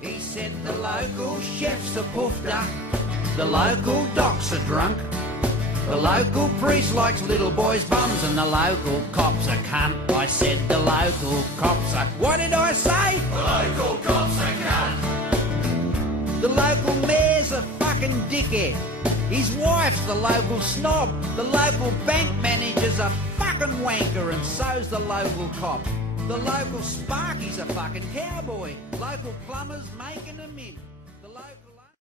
He said the local chef's a poofter, the local doc's a drunk, the local priest likes little boys' bums, and the local cop's a cunt. I said the local cop's a... What did I say? The local cop's a cunt. The local mayor's a fucking dickhead. His wife's the local snob. The local bank manager's a fucking wanker, and so's the local cop. The local Sparky's a fucking cowboy. Local plumber's making a mint.